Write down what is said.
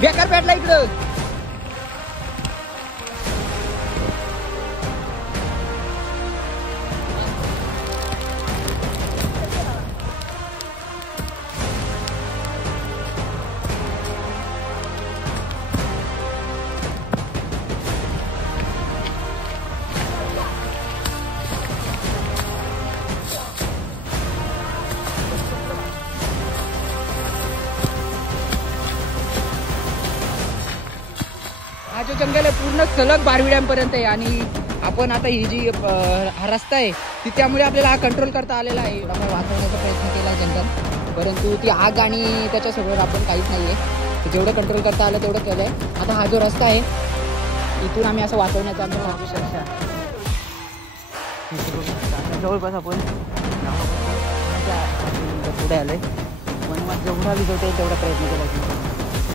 बेकार पेटला इकडं. हा जो जंगल आहे पूर्ण सलग बारविड्यांपर्यंत आहे आणि आपण आता ही जी हा रस्ता आहे ती त्यामुळे आपल्याला हा कंट्रोल करता आलेला आहे. आपण वाचवण्याचा प्रयत्न केला जंगल, परंतु ती आग आणि त्याच्यासोबत आपण काहीच नाही आहे. जेवढं कंट्रोल करता आलं तेवढं केलं आहे. आता हा जो रस्ता आहे इथून आम्ही असं वाचवण्याचा आमचा जवळपास आपण पुढे आलोय. पण जेवढा विजवता येईल तेवढा प्रयत्न केला.